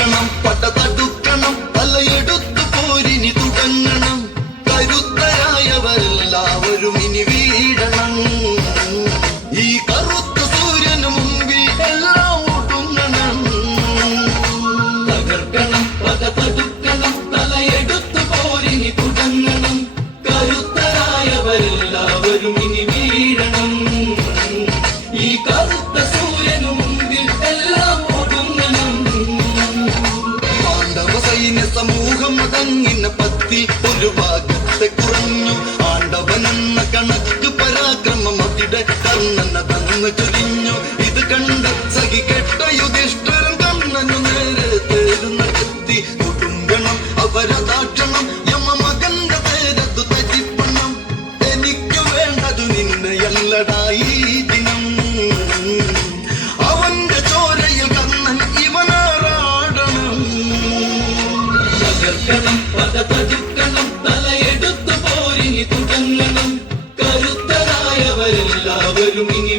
കറുക്കണം പട തടുക്കണം തലയെടുത്തു പോരിനി തുടങ്ങണം കരുത്തരായവരെല്ലാവരും ഇനി വീഴണം ഈ കറുത്ത സൂര്യന് മുമ്പിൽ എല്ലാം ഒടുങ്ങണം തകർക്കണം പട തടുക്കണം തലയെടുത്തു പോരിനി തുടങ്ങണം കരുത്തരായവരെല്ലാവരും ഇനി വീഴണം ഈ കറുത്ത സൂര്യനു മുമ്പിൽ എല്ലാം ഒടുങ്ങണം പാണ്ഡവ സൈന്യ സമൂഹം അതങ്ങിന പത്തി ഒരു ഭാഗത്തെ കുറഞ്ഞു ആണ്ടവനെന്ന കണക്ക് പരാക്രമം അവിടെ കർണന തന്നു ചൊരിഞ്ഞു ഇത് കണ്ട സഖി കെട്ട യുധിഷ്ഠിരൻ കർണനു നേരെ തേരുന്ന കത്തി കുടുംബണം അവരതാക്ഷണം യമമകന്റെ പേരതു തരിപ്പണം എനിക്ക് വേണ്ടതു നിന്നെയല്ലടായി ദിനം അവന്റെ ചോരയിൽ കണ്ണൻ ഇവനാറാടണം തകർക്കണം പദ തടുക്കണം തലയെടുത്തു പോരിനി തുടങ്ങണം കരുത്തരായവരെല്ലാവരും ഇനി